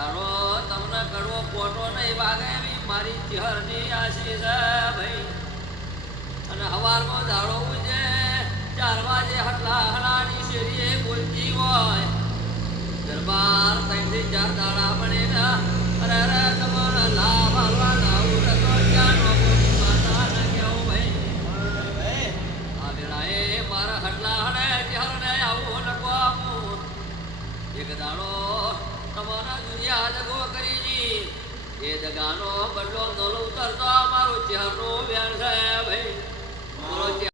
દાડો તમને કડવો પોટો નહીં વાગે એવી મારી ચહેરની આશી છે ભાઈ. અને હવારમાં દાડો ઉજે 4 વાગે હટલા હલાની શેરીએ બોલતી હોય દરબાર 3 થી 4 દાડા બને ને અરે અરે તમારા લાભ હાલવા લાવું તો જાણો બોલી માતા ને કેવું ભાઈ. આ વેળાએ મારા હટલા હડે ચહેરને આવું નકો આપું. એક દાડો તમારા દુનિયા દગો કરી એ દગાનો બદલો નલો ઉતરતો મારો ચહેરો વેણ છે ભાઈ. મારો